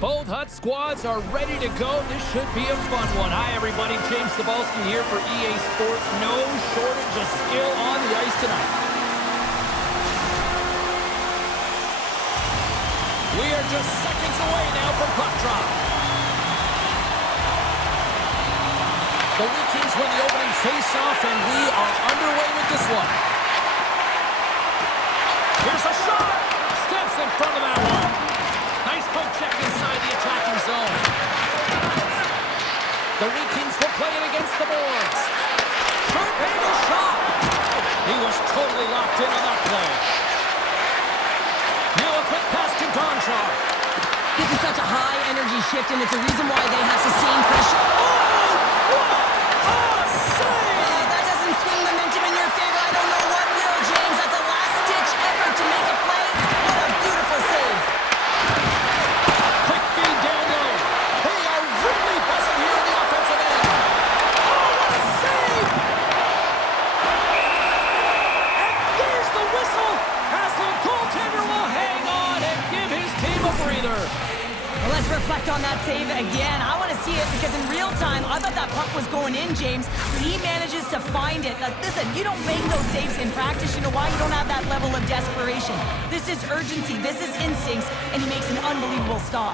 Both Hut squads are ready to go. This should be a fun one. Hi, everybody. James Cebulski here for EA Sports. No shortage of skill on the ice tonight. We are just seconds away now from puck drop. The Vikings win the opening face-off, and we are underway with this one. Here's a shot. Steps in front of that one. Nice poke check inside the attacking zone. The Vikings will play it against the boards. Sharp angle shot. He was totally locked in on that play. Now a quick pass to Gonchar. This is such a high-energy shift, and it's a reason why they have sustained pressure. Oh! What a save! That doesn't swing momentum in your favor. I don't know what will, James. That's a last-ditch effort to make a play. What a beautiful save. Quick feed down low. They are really buzzing here in the offensive end. Oh, what a save! And there's the whistle as the goaltender will hang on and give his team a breather. Well, let's reflect on that save again. I want to see it because in real time, I thought that puck was going in, James. He manages to find it. Now, listen, you don't make those saves in practice. You know why? You don't have that level of desperation. This is urgency. This is instincts, and he makes an unbelievable stop.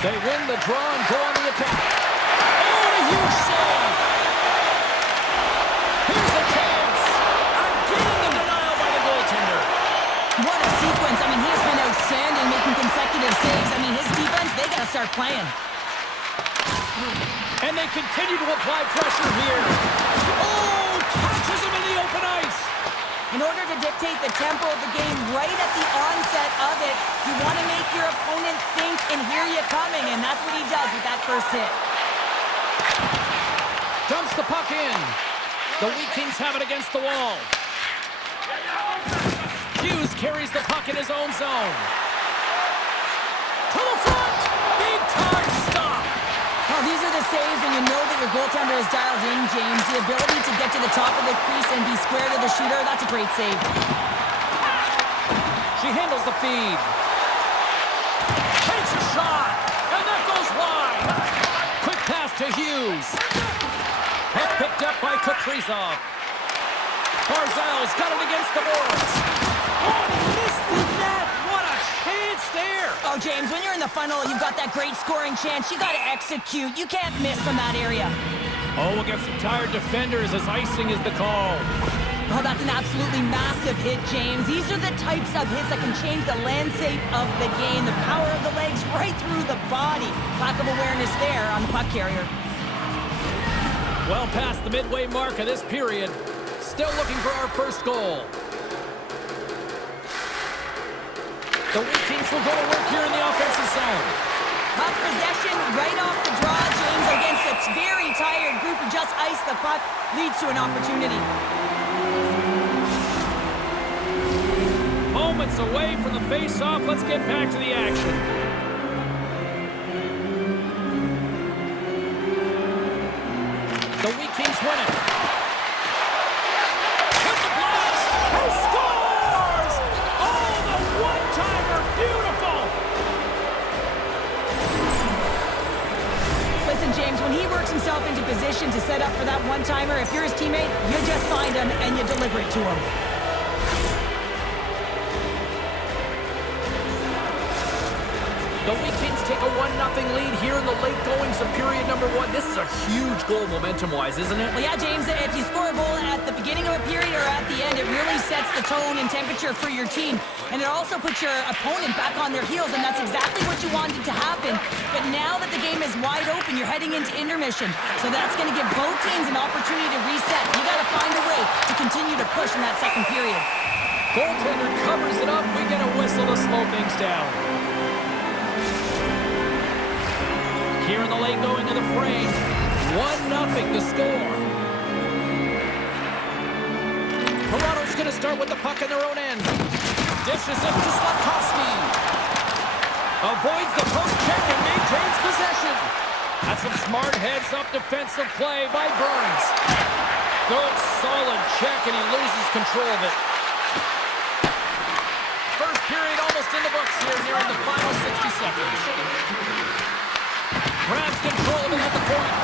They win the draw and go on the attack. Oh, and a huge save. Here's a chance. Again, the denial by the goaltender. What a sequence. I mean, he has been outstanding making consecutive saves. I mean, his defense, they got to start playing. And they continue to apply pressure here. Oh, catches him in the open ice. In order to dictate the tempo of the game right at the onset of it, you want to make your opponent think and hear you coming, and that's what he does with that first hit. Dumps the puck in. The Vikings have it against the wall. Hughes carries the puck in his own zone. To the front! Big time stop! Well, these are the saves when you know that your goaltender is dialed in, James. The ability to get to the top of the crease and be square to the shooter, that's a great save. She handles the feed. Takes a shot! And that goes wide! Quick pass to Hughes. Head picked up by Kaprizov. Barzal's got it against the boards. Oh, he missed the net! What a chance there! Oh, James, when you're in the funnel, you've got that great scoring chance. You got to execute. You can't miss from that area. Oh, we'll get some tired defenders as icing is the call. Oh, that's an absolutely massive hit, James. These are the types of hits that can change the landscape of the game. The power of the legs right through the body. Lack of awareness there on the puck carrier. Well past the midway mark of this period. Still looking for our first goal. The Vikings will go to work here in the offensive zone. Puck possession right off the draw, James, against a very tired group who just iced the puck, leads to an opportunity. Moments away from the face-off. Let's get back to the action. The Vikings win it. With the blast, he scores! Oh, the one-timer, beautiful! Listen, James, when he works himself into position to set up for that one-timer, if you're his teammate, you just find him and you deliver it to him. The Vikings take a 1-0 lead here in the late goings of period number 1. This is a huge goal momentum-wise, isn't it? Well, yeah, James, if you score a goal at the beginning of a period or at the end, it really sets the tone and temperature for your team. And it also puts your opponent back on their heels, and that's exactly what you wanted to happen. But now that the game is wide open, you're heading into intermission. So that's going to give both teams an opportunity to reset. You got to find a way to continue to push in that second period. Goaltender covers it up. We get a whistle to slow things down. Here in the late going of the frame, 1-0 the score. Toronto's going to start with the puck in their own end. Dishes it to Slafkovsky. Avoids the post check and maintains possession. That's some smart heads-up defensive play by Burns. Good, solid check, and he loses control of it. First period almost in the books here in the Grabs control of it at the point.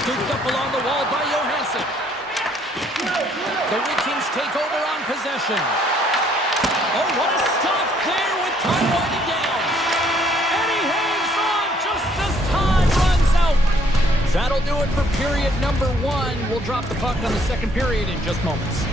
Scooped up along the wall by Johansson. The Vikings take over on possession. Oh, what a stop there with time winding down. And he hangs on just as time runs out. That'll do it for period number 1. We'll drop the puck on the second period in just moments.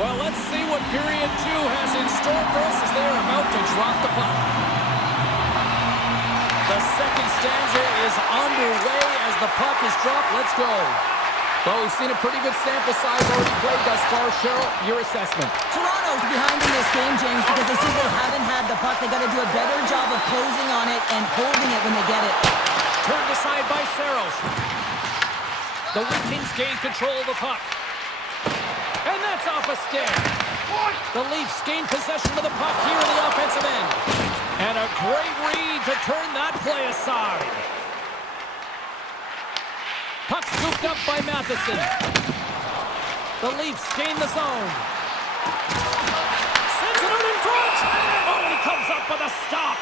Well, let's see what period 2 has in store for us as they are about to drop the puck. The second stanza is underway as the puck is dropped. Let's go. Well, we've seen a pretty good sample size already played thus far. Cheryl, your assessment. Toronto's behind in this game, James, because they see they haven't had the puck. They got to do a better job of closing on it and holding it when they get it. Turned aside by Saros. The Vikings gain control of the puck. And that's off a stick. The Leafs gain possession of the puck here in the offensive end. And a great read to turn that play aside. Puck scooped up by Matheson. The Leafs gain the zone. Sends it out in front. Oh, he comes up with a stop.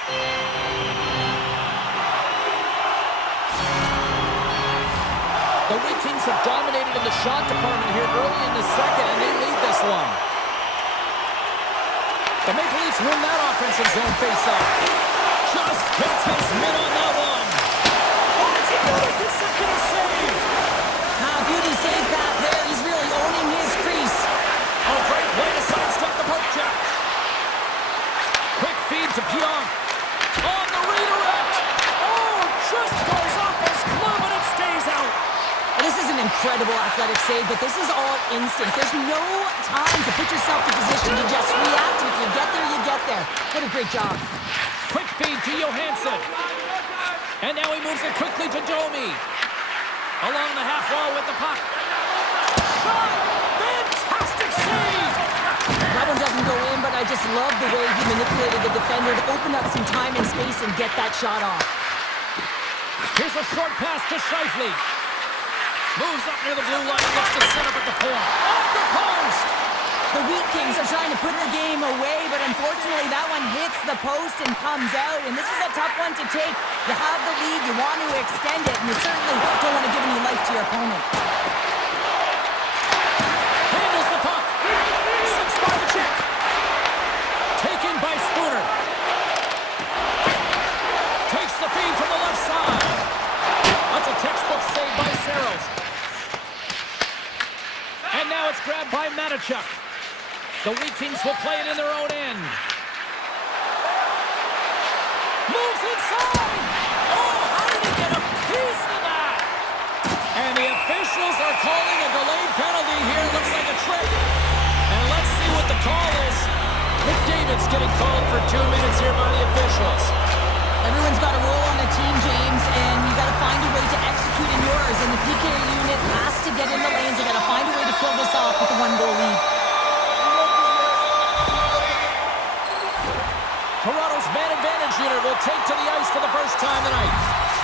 The Vikings have dominated in the shot department here early in the second, and they lead this one. The Maple Leafs win that offensive zone faceoff. Just gets his mitt on that one. Oh, it's another consecutive save. Beauty save back there. He's really owning his crease. Oh, great play to sidestep the poke check. Quick feed to Pionk. On the redirect. Oh, just goes off his glove and it stays out. This is an incredible athletic save, but this is all instinct. There's no time to put yourself in position to just react. If you get there, you get there. What a great job. Quick feed to Johansson. And now he moves it quickly to Domi. Along the half wall with the puck. Shot! Fantastic save! That one doesn't go in, but I just love the way he manipulated the defender to open up some time and space and get that shot off. Here's a short pass to Scheifele. Moves up near the blue line and looks to set up at the point. Off the post! The Vikings are trying to put the game away, but unfortunately that one hits the post and comes out, and this is a tough one to take. You have the lead, you want to extend it, and you certainly don't want to give any life to your opponent. Handles the puck. Sits by the check. Taken by Spooner. Takes the feed from the left side. That's a textbook save by Saros. And now it's grabbed by Matachuk. The Vikings will play it in their own end. Moves inside! Oh, how did he get a piece of that? And the officials are calling a delayed penalty here. Looks like a trick. And let's see what the call is. McDavid's getting called for 2 minutes here by the officials. Everyone's got a role on the team, James, and you got to find a way to execute in yours. And the PK unit has to get in the lanes. They got to find a way to kill this off with a 1-goal lead. Toronto's man advantage unit will take to the ice for the first time tonight.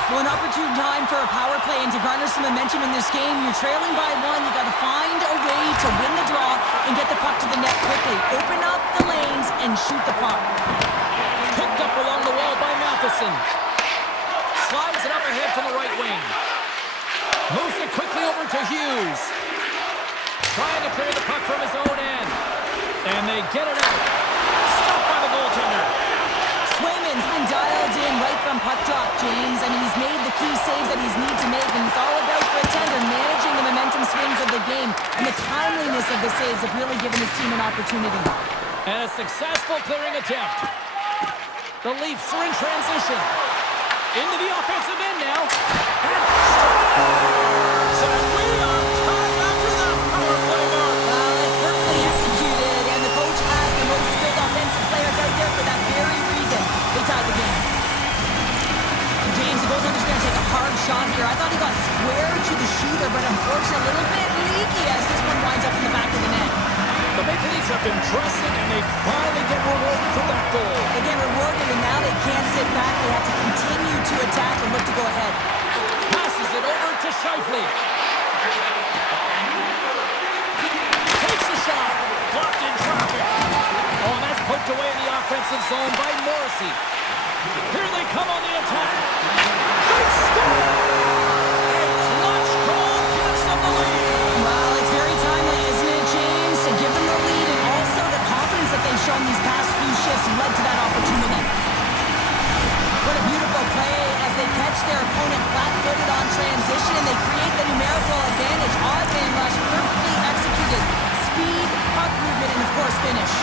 Well, an opportune time for a power play and to garner some momentum in this game. You're trailing by 1. You got to find a way to win the draw and get the puck to the net quickly. Open up the lanes and shoot the puck. Picked up along the wall by Matheson. Slides it up ahead from the right wing. Moves it quickly over to Hughes. Trying to clear the puck from his own end. And they get it out. Stopped by the goaltender. Swayman's been dialed in right from puck drop, James. I mean, he's made the key saves that he's need to make, and it's all about for a tender managing the momentum swings of the game, and the timeliness of the saves have really given his team an opportunity. And a successful clearing attempt. The Leafs are in transition. Into the offensive end now. And scores! And we are tied after that power play mark. Well, it's perfectly executed, and the coach has the most skilled offensive players out there for that very reason. They tied the game. And James, the goaltender's going to take a hard shot here. I thought he got square to the shooter, but unfortunately a little bit leaky as this one winds up in the back of the net. The Maple Leafs have been pressing, and they finally get rewarded for that goal. They get rewarded, and now they can't sit back. They have to continue to attack and look to go ahead. Passes it over to Scheifele. Takes a shot. Blocked in traffic. Oh, and that's poked away in the offensive zone by Morrissey. Here they come on the attack. They score! A clutch goal gives them the lead. Well, it's very timely, isn't it, James? To give them the lead and also the confidence that they've shown these past few shifts led to that opportunity. What a beautiful play as they catch their opponent flat-footed on transition and they create the numerical advantage. Odd man rush, perfectly executed. Speed, puck movement, and of course finish.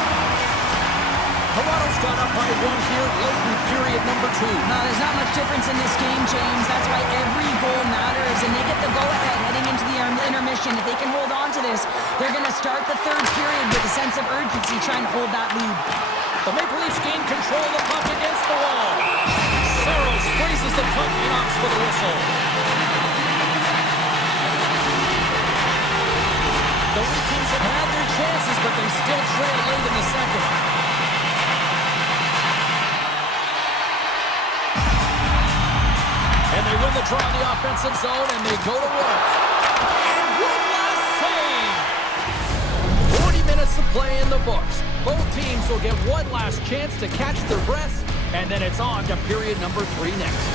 Toronto's got up by one here late in period number 2. No, there's not much difference in this game, James. That's why every goal matters, and they get the go-ahead heading into the intermission. If they can hold on to this, they're going to start the third period with a sense of urgency, trying to hold that lead. The Maple Leafs gain control of the puck against the wall. Saros freezes the puck and opts for the whistle. The Vikings have had their chances, but they still trail late in the second. And they win the draw in the offensive zone, and they go to work. And one last save! 40 minutes of play in the books. Both teams will get one last chance to catch their breaths, and then it's on to period number 3 next.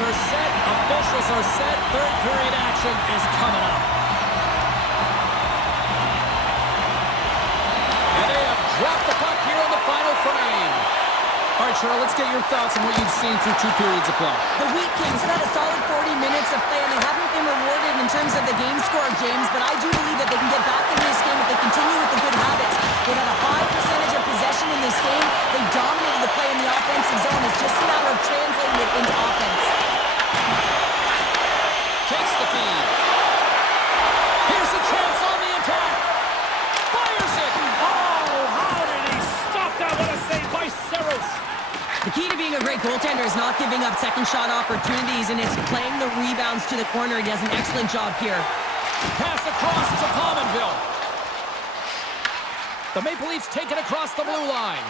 Are set, officials are set, third period action is coming up. And they have dropped the puck here in the final frame. All right, Cheryl, let's get your thoughts on what you've seen through 2 periods of play. The Wheat Kings have had a solid 40 minutes of play, and they haven't been rewarded in terms of the game score, James, but I do believe that they can get back in this game if they continue with the good habits. They've had a high percentage of possession in this game. They dominated the play in the offensive zone. It's just a matter of translating it into offense. Takes the feed. Here's a chance on the attack. Fires it. Oh, how did he stop that? What a save by Saros. The key to being a great goaltender is not giving up second shot opportunities, and it's playing the rebounds to the corner. He does an excellent job here. Pass across to Pominville. The Maple Leafs take it across the blue line.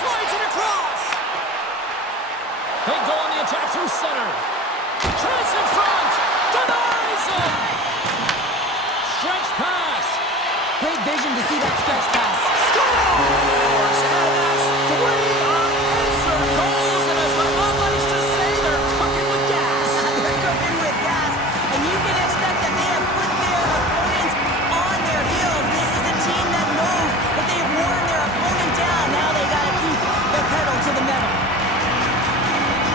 Slides it across. They go on the attack through center. Chance in front. Denies him. Stretch pass. Great vision to see that stretch pass. Scores! And that's 3 unanswered goals. And as my mom likes to say, they're cooking with gas. They're cooking with gas. And you can expect that they have put their opponents on their heels. This is a team that knows that they have worn their opponent down. Now they got to keep their pedal to the metal.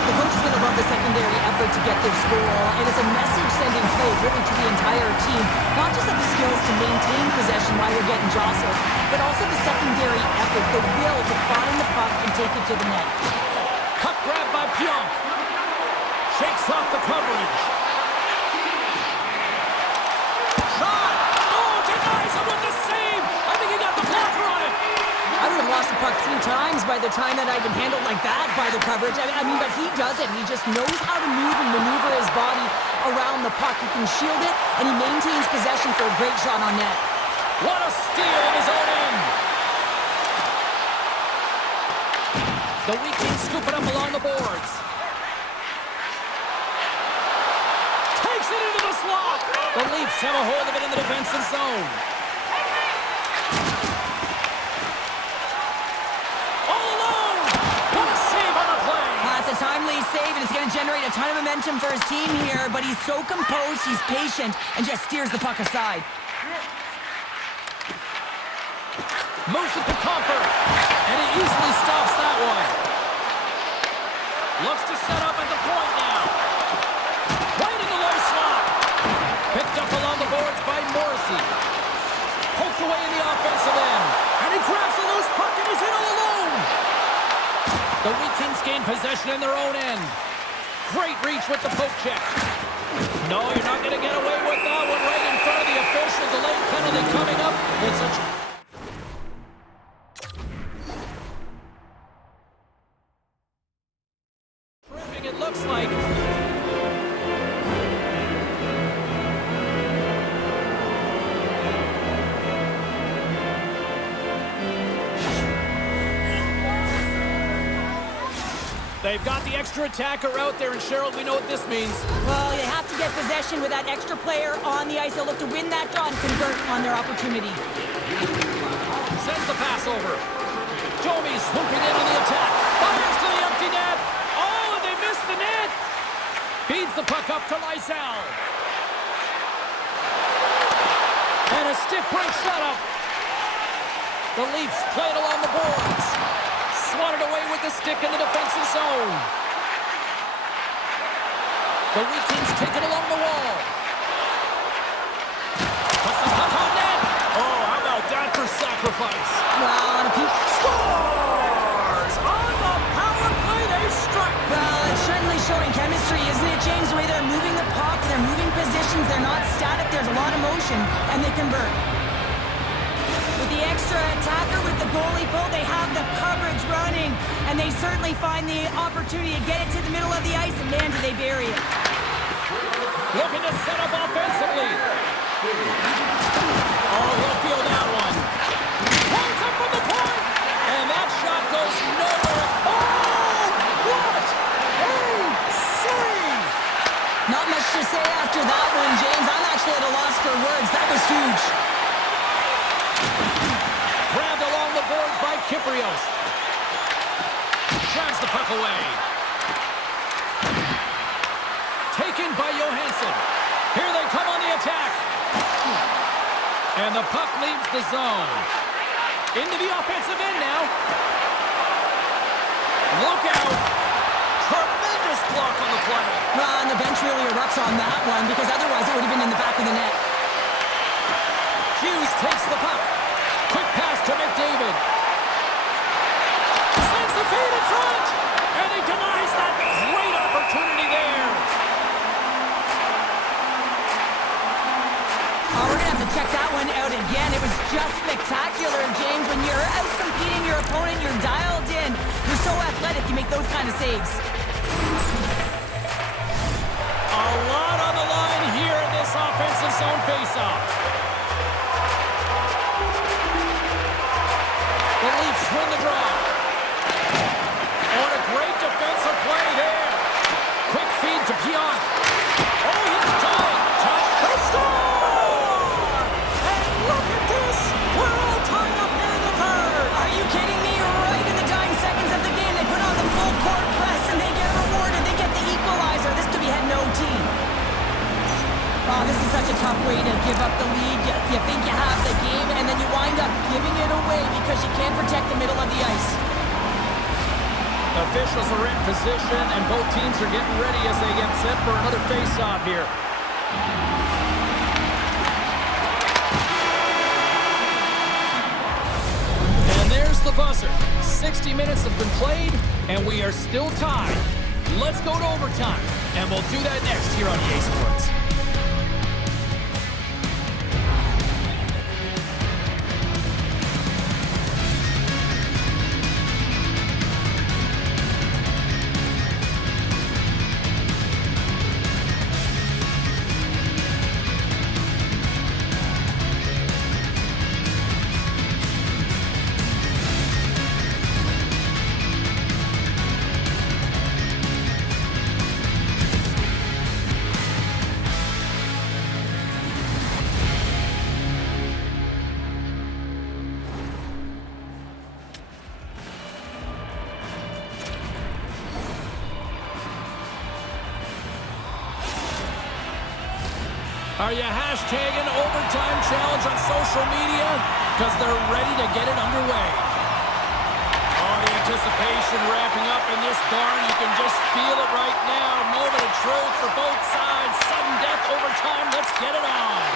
The coach is going to love the secondary effort to get this goal, and it's a message-sending play really to the entire team. Not just of the skills to maintain possession while you're getting jostled, but also the secondary effort, the will to find the puck and take it to the net. Puck grab by Pionk. Shakes off the coverage. Shot! Oh, denies him with the save! I think he got the blocker on it! I would have lost the puck 3 times by the time that I've been handled like that by the coverage. I mean, but he does it. He just knows how to move and maneuver his body around the puck. He can shield it, and he maintains possession for a great shot on net. What a steal in his own end. The weak team scoop it up along the boards. Takes it into the slot. The Leafs have a hold of it in the defensive zone. All alone. What a save on the play. That's a timely save, and it's going to generate a ton of momentum for his team here, but he's so composed, he's patient, and just steers the puck aside. Moves it to Comfort, and he easily stops that one. Looks to set up at the point now. Right in the low slot. Picked up along the boards by Morrissey. Poked away in the offensive end. And he grabs a loose puck and he's in all alone. The Wheat Kings gain possession in their own end. Great reach with the poke check. No, you're not going to get away with that one right in front of the official. Delayed penalty coming up. It's a... It looks like. They've got the extra attacker out there, and Cheryl, we know what this means. Well, they have to get possession with that extra player on the ice. They'll look to win that draw and convert on their opportunity. Sends the pass over. Domi swooping in on the attack. Fires to the empty net. Oh, and they missed the net. Feeds the puck up to Lysell. And a stick break setup. The Leafs play it along the boards. Swatted away with the stick in the defensive zone. The Wheat Kings take it along the wall. Puts the puck on net. Oh, how about that for sacrifice? Well, on a peak. Scores! On the power play, they strike. Well, it's certainly showing chemistry, isn't it, James? The way they're moving the puck, they're moving positions, they're not static, there's a lot of motion, and they convert. With the extra attacker, with the goalie pull, they have the coverage running, and they certainly find the opportunity to get it to the middle of the ice, and man, do they bury it. Looking to set up offensively. Oh, he'll feel that one. Points up from the point, and that shot goes nowhere. Oh, what a save! Not much to say after that one, James. I'm actually at a loss for words. That was huge. Grabbed along the boards by Kyprios. Drives the puck away. Taken by Johansson. Here they come on the attack. And the puck leaves the zone. Into the offensive end now. Look out. Tremendous block on the play. Well, and the bench really erupts on that one, because otherwise it would have been in the back of the net. Hughes takes the puck. Quick pass to McDavid. Sends the feed in front. And he denies that great opportunity there. Oh, we're going to have to check that one out again. It was just spectacular, James. When you're out-competing your opponent, you're dialed in. You're so athletic, you make those kind of saves. A lot on the line here in this offensive zone faceoff. The Leafs win the draw. Oh, and a great defensive play there. Quick feed to Pionk. Oh, he's tied. They score! And look at this. We're all tied up here in the third. Are you kidding me? Right in the dying seconds of the game, they put on the full court press and they get rewarded. They get the equalizer. This could be heading to OT. Oh, this is such a tough way to give up the lead. You think you have the game, and then you wind up giving it away because you can't protect the middle of the ice. Officials are in position, and both teams are getting ready as they get set for another face-off here. And there's the buzzer. 60 minutes have been played, and we are still tied. Let's go to overtime, and we'll do that next here on EA Sports. Are you hashtagging overtime challenge on social media? Because they're ready to get it underway. Oh, the anticipation ramping up in this barn. You can just feel it right now. Moment of truth for both sides. Sudden death overtime. Let's get it on.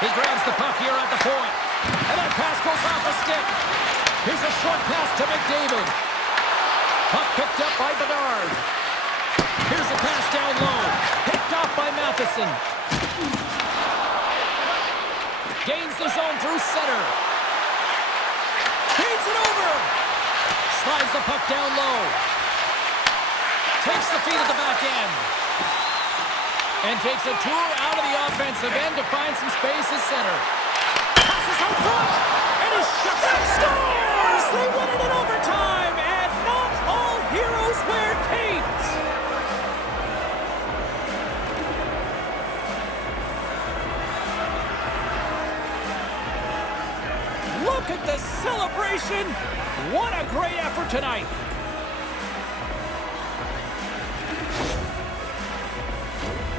He grabs the puck here at the point. And that pass goes off the stick. Here's a short pass to McDavid. Puck picked up by Bedard. Here's a pass down low. Picked off by Matheson. Gains the zone through center. Gains it over. Slides the puck down low. Takes the feed at the back end. And takes a tour out of the offensive end to find some space at center. Passes out front. And he shuts it. Scores! They win it in overtime. And not all heroes wear capes. Look at the celebration. What a great effort tonight.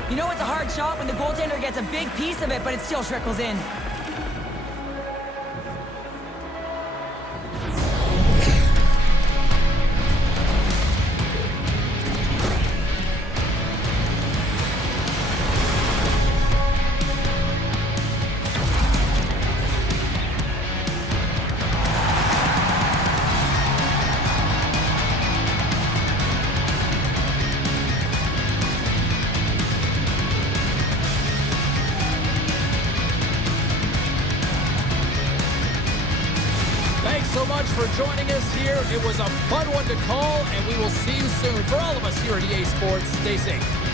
You know it's a hard shot when the goaltender gets a big piece of it, but it still trickles in. Thanks so much for joining us here. It was a fun one to call, and we will see you soon. For all of us here at EA Sports, stay safe.